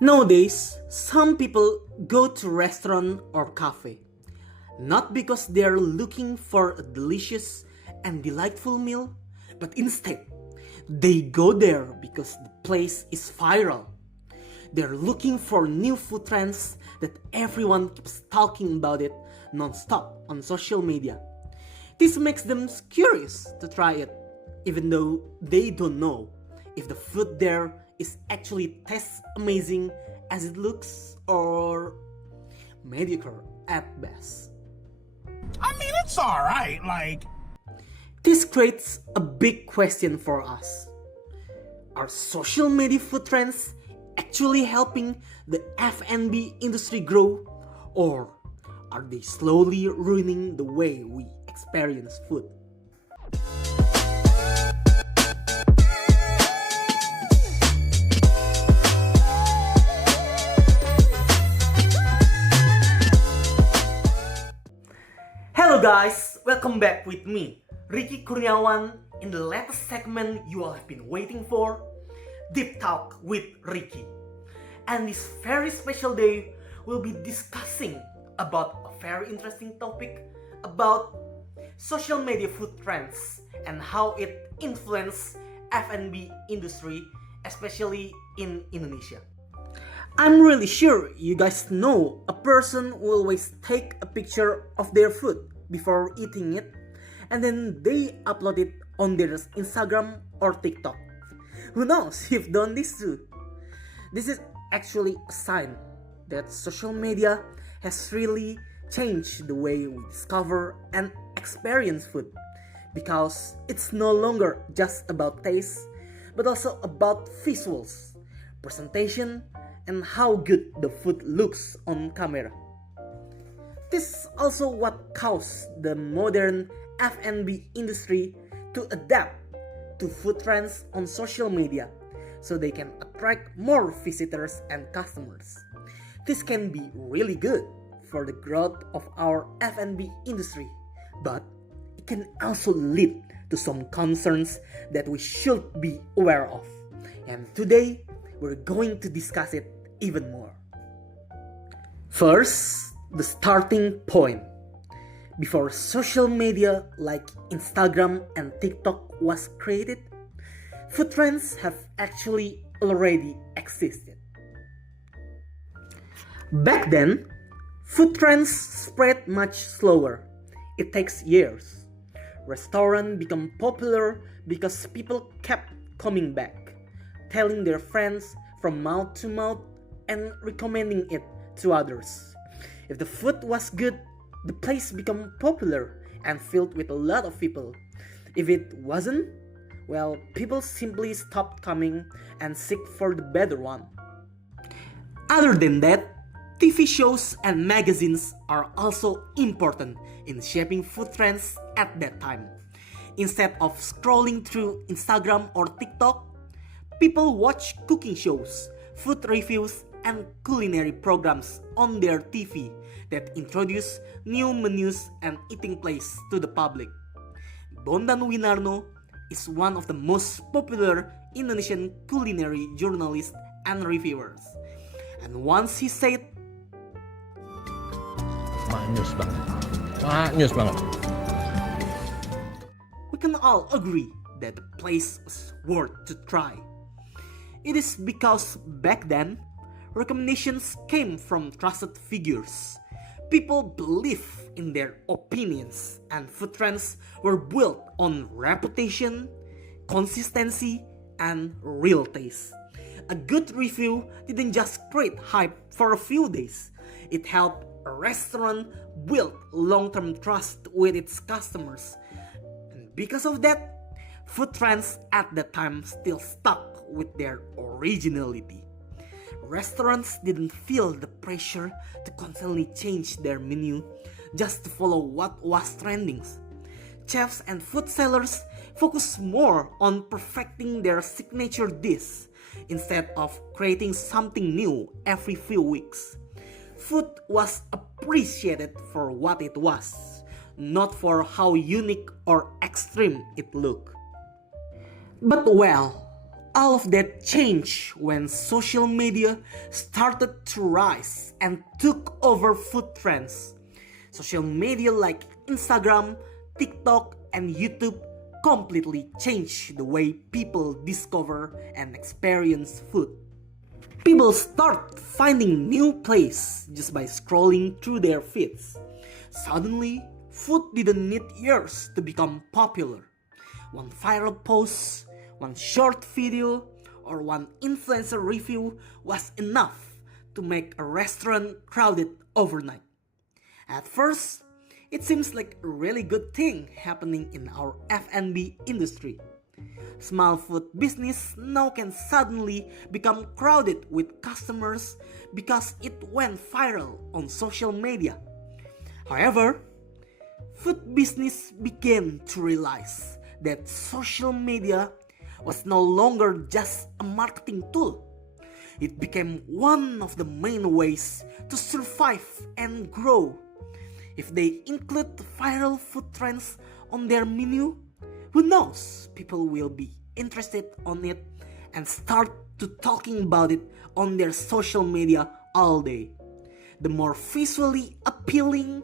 Nowadays, some people go to restaurant or cafe not because they're looking for a delicious and delightful meal, but instead they go there because the place is viral. They're looking for new food trends that everyone keeps talking about it non-stop on social media. This makes them curious to try it, even though they don't know if the food there is actually tastes amazing as it looks or mediocre at best. I mean, it's alright, This creates a big question for us. Are social media food trends actually helping the F&B industry grow, or are they slowly ruining the way we experience food? Hello guys, welcome back with me, Ricky Kurniawan, in the latest segment you all have been waiting for, Deep Talk with Ricky. And this very special day, we'll be discussing about a very interesting topic about social media food trends and how it influences F&B industry, especially in Indonesia. I'm really sure you guys know a person will always take a picture of their food before eating it, and then they upload it on their Instagram or TikTok. Who knows, you've done this too. This is actually a sign that social media has really changed the way we discover and experience food, because it's no longer just about taste, but also about visuals, presentation, and how good the food looks on camera. This is also what caused the modern F&B industry to adapt to food trends on social media so they can attract more visitors and customers. This can be really good for the growth of our F&B industry, but it can also lead to some concerns that we should be aware of. And today, we're going to discuss it even more. First, the starting point. Before social media like Instagram and TikTok was created, food trends have actually already existed. Back then, food trends spread much slower. It takes years. Restaurants become popular because people kept coming back, telling their friends from mouth to mouth and recommending it to others. If the food was good, the place became popular and filled with a lot of people. If it wasn't, well, people simply stopped coming and seek for the better one. Other than that, TV shows and magazines are also important in shaping food trends at that time. Instead of scrolling through Instagram or TikTok, people watch cooking shows, food reviews, and culinary programs on their TV that introduce new menus and eating places to the public. Bondan Winarno is one of the most popular Indonesian culinary journalists and reviewers. And once he said, Manyus banget. we can all agree that the place was worth to try. It is because back then, recommendations came from trusted figures. People believed in their opinions, and food trends were built on reputation, consistency, and real taste. A good review didn't just create hype for a few days. It helped a restaurant build long-term trust with its customers. And because of that, food trends at the time still stuck with their originality. Restaurants didn't feel the pressure to constantly change their menu just to follow what was trending. Chefs and food sellers focused more on perfecting their signature dish instead of creating something new every few weeks. Food was appreciated for what it was, not for how unique or extreme it looked. But well, All of that changed when social media started to rise and took over food trends. Social media like Instagram, TikTok, and YouTube completely changed the way people discover and experience food. People start finding new places just by scrolling through their feeds. Suddenly, food didn't need years to become popular. One viral post, one short video, or one influencer review was enough to make a restaurant crowded overnight. At first, it seems like a really good thing happening in our F&B industry. Small food business now can suddenly become crowded with customers because it went viral on social media. However, food business began to realize that social media was no longer just a marketing tool. It became one of the main ways to survive and grow. If they include viral food trends on their menu, who knows, people will be interested on it and start to talking about it on their social media all day. The more visually appealing,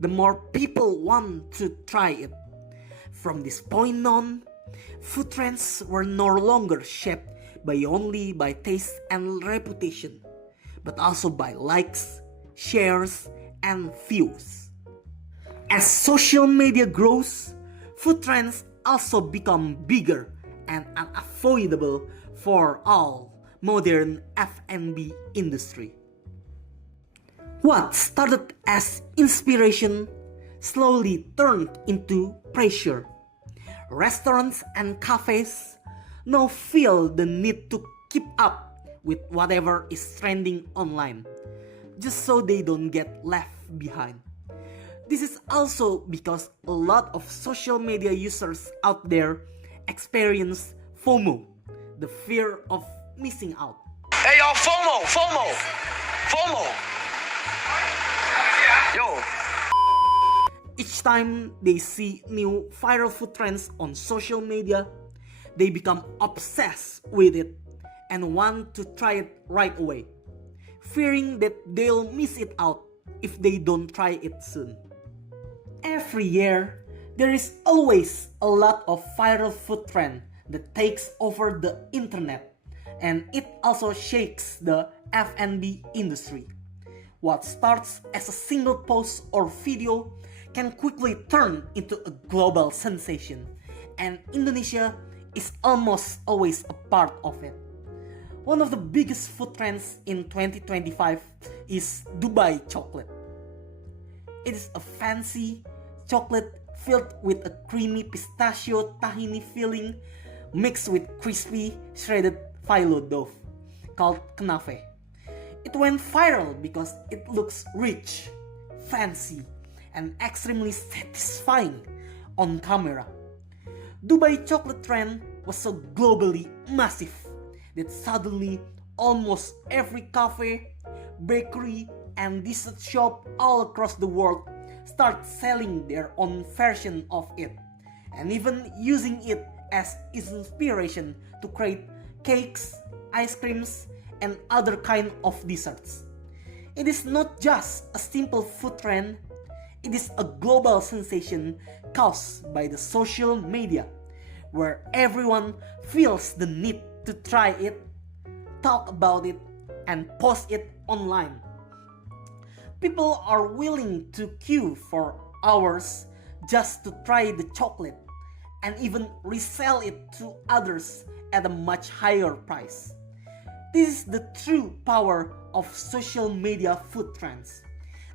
the more people want to try it. From this point on, food trends were no longer shaped only by taste and reputation, but also by likes, shares, and views. As social media grows, food trends also become bigger and unavoidable for all modern F&B industry. What started as inspiration slowly turned into pressure. Restaurants and cafes now feel the need to keep up with whatever is trending online, just so they don't get left behind. This is also because a lot of social media users out there experience FOMO, the fear of missing out. Hey y'all, FOMO. Yo. Each time they see new viral food trends on social media, they become obsessed with it and want to try it right away, fearing that they'll miss it out if they don't try it soon. Every year, there is always a lot of viral food trend that takes over the internet, and it also shakes the F&B industry. What starts as a single post or video can quickly turn into a global sensation, and Indonesia is almost always a part of it. One of the biggest food trends in 2025 is Dubai chocolate. It is a fancy chocolate filled with a creamy pistachio tahini filling mixed with crispy shredded phyllo dough called knafe. It went viral because it looks rich, fancy, and extremely satisfying on camera. Dubai chocolate trend was so globally massive that suddenly almost every cafe, bakery, and dessert shop all across the world start selling their own version of it, and even using it as inspiration to create cakes, ice creams, and other kind of desserts. It is not just a simple food trend, it is a global sensation caused by the social media, where everyone feels the need to try it, talk about it, and post it online. People are willing to queue for hours just to try the chocolate and even resell it to others at a much higher price. This is the true power of social media food trends.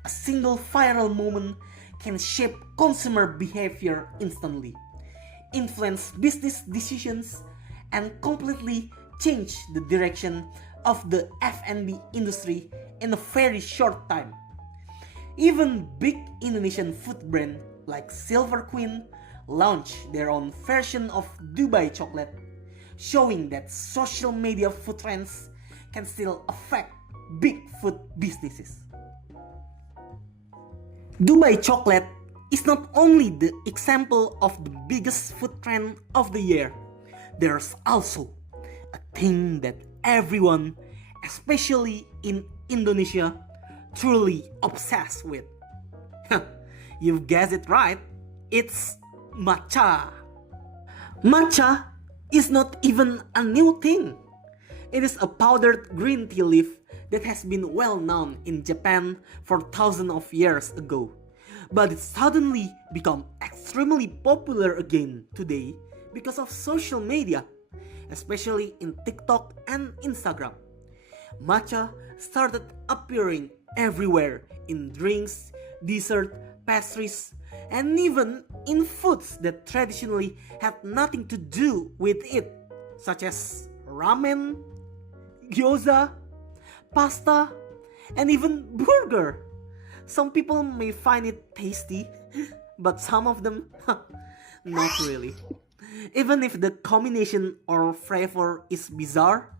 A single viral moment can shape consumer behavior instantly, influence business decisions, and completely change the direction of the F&B industry in a very short time. Even big Indonesian food brands like Silver Queen launched their own version of Dubai chocolate, showing that social media food trends can still affect big food businesses. Dubai chocolate is not only the example of the biggest food trend of the year, there's also a thing that everyone, especially in Indonesia, truly obsessed with. You've guessed it right, it's matcha. Matcha is not even a new thing. It is a powdered green tea leaf that has been well known in Japan for thousands of years ago. But it suddenly become extremely popular again today because of social media, especially in TikTok and Instagram. Matcha started appearing everywhere in drinks, dessert, pastries, and even in foods that traditionally had nothing to do with it, such as ramen, gyoza, pasta, and even burger. Some people may find it tasty, but some of them, not really. Even if the combination or flavor is bizarre,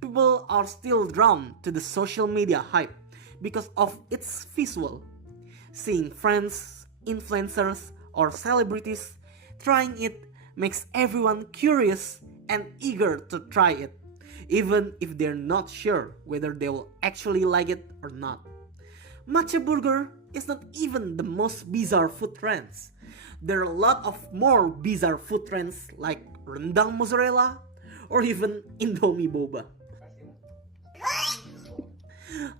people are still drawn to the social media hype because of its visual. Seeing friends, influencers, or celebrities trying it makes everyone curious and eager to try it, even if they're not sure whether they will actually like it or not. Matcha burger is not even the most bizarre food trends. There are a lot of more bizarre food trends like rendang mozzarella or even Indomie boba.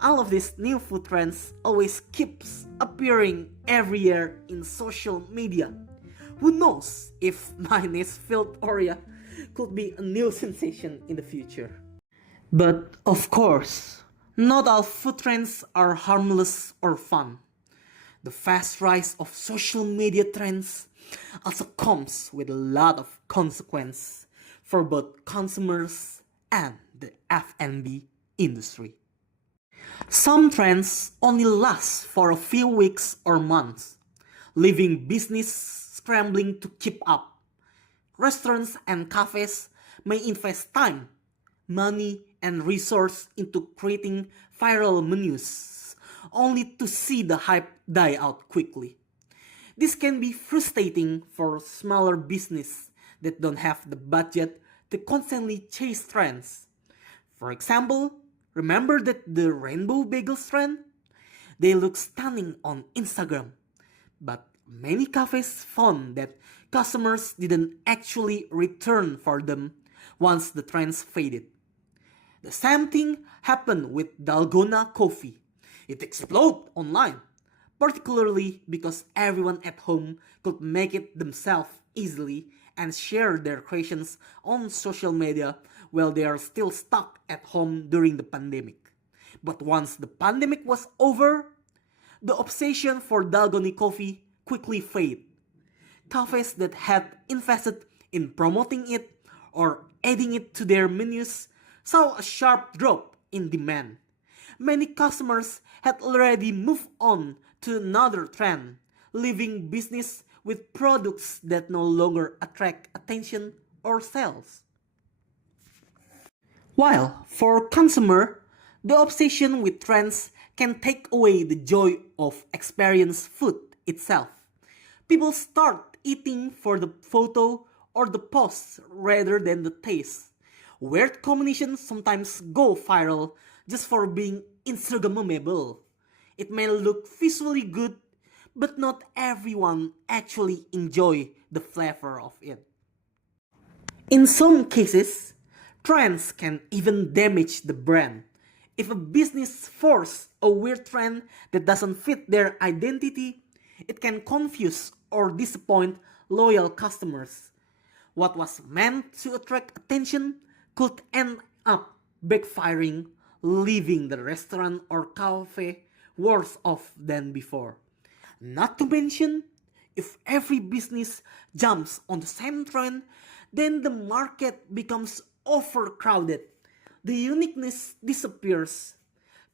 All of these new food trends always keeps appearing every year in social media. Who knows if mayonnaise filled Oreo could be a new sensation in the future. But of course, not all food trends are harmless or fun. The fast rise of social media trends also comes with a lot of consequence for both consumers and the F&B industry. Some trends only last for a few weeks or months, leaving business scrambling to keep up. Restaurants and cafes may invest time, money, and resource into creating viral menus, only to see the hype die out quickly. This can be frustrating for smaller business that don't have the budget to constantly chase trends. For example, remember that the rainbow bagels trend? They look stunning on Instagram, but many cafes found that customers didn't actually return for them once the trends faded. The same thing happened with Dalgona coffee. It exploded online, particularly because everyone at home could make it themselves easily and share their creations on social media while they are still stuck at home during the pandemic. But once the pandemic was over, the obsession for Dalgona coffee quickly faded. Cafes that had invested in promoting it or adding it to their menus saw a sharp drop in demand. Many customers had already moved on to another trend, leaving business with products that no longer attract attention or sales. While for consumer, the obsession with trends can take away the joy of experience food itself. People start eating for the photo or the post rather than the taste. Weird combinations sometimes go viral just for being Instagrammable. It may look visually good, but not everyone actually enjoy the flavor of it. In some cases, trends can even damage the brand. If a business forces a weird trend that doesn't fit their identity, it can confuse or disappoint loyal customers. What was meant to attract attention could end up backfiring, leaving the restaurant or cafe worse off than before. Not to mention, if every business jumps on the same trend, then the market becomes overcrowded. The uniqueness disappears.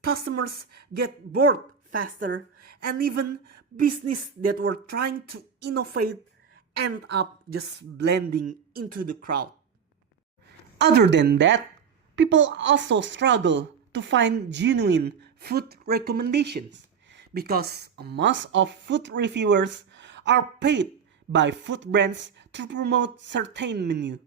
Customers get bored faster, and even businesses that were trying to innovate end up just blending into the crowd. Other than that, people also struggle to find genuine food recommendations because most of food reviewers are paid by food brands to promote certain menu.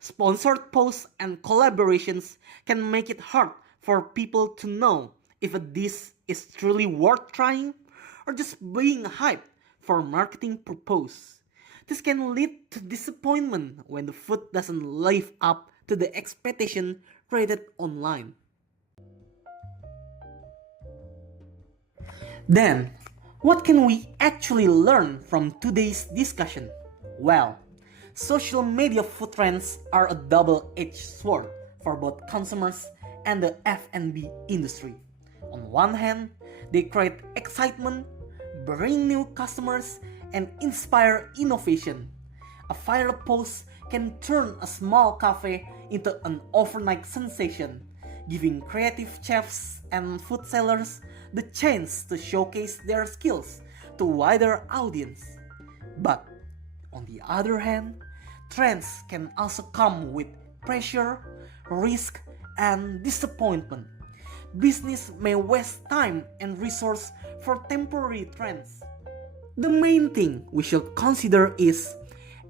Sponsored posts and collaborations can make it hard for people to know if a dish is truly worth trying or just being hyped for marketing purpose. This can lead to disappointment when the food doesn't live up to the expectation created online. Then, what can we actually learn from today's discussion? Well, social media food trends are a double-edged sword for both consumers and the F&B industry. On one hand, they create excitement, bring new customers, and inspire innovation. A viral post can turn a small cafe into an overnight sensation, giving creative chefs and food sellers the chance to showcase their skills to a wider audience. But on the other hand, trends can also come with pressure, risk, and disappointment. Business may waste time and resource for temporary trends. The main thing we should consider is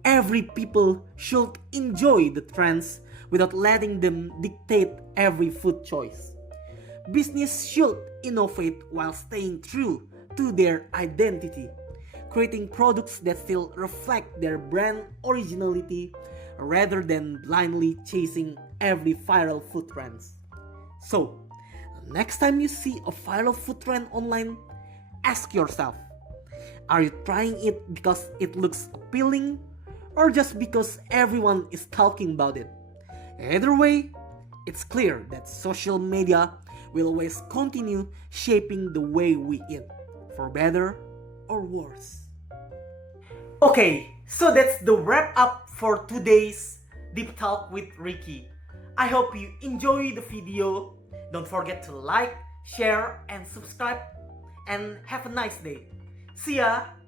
every people should enjoy the trends without letting them dictate every food choice. Business should innovate while staying true to their identity, creating products that still reflect their brand originality rather than blindly chasing every viral food trends. So, next time you see a viral food trend online, ask yourself, are you trying it because it looks appealing or just because everyone is talking about it? Either way, it's clear that social media will always continue shaping the way we eat, for better or worse. Okay, so that's the wrap up for today's Deep Talk with Ricky. I hope you enjoy the video. Don't forget to like, share, and subscribe. And have a nice day. See ya!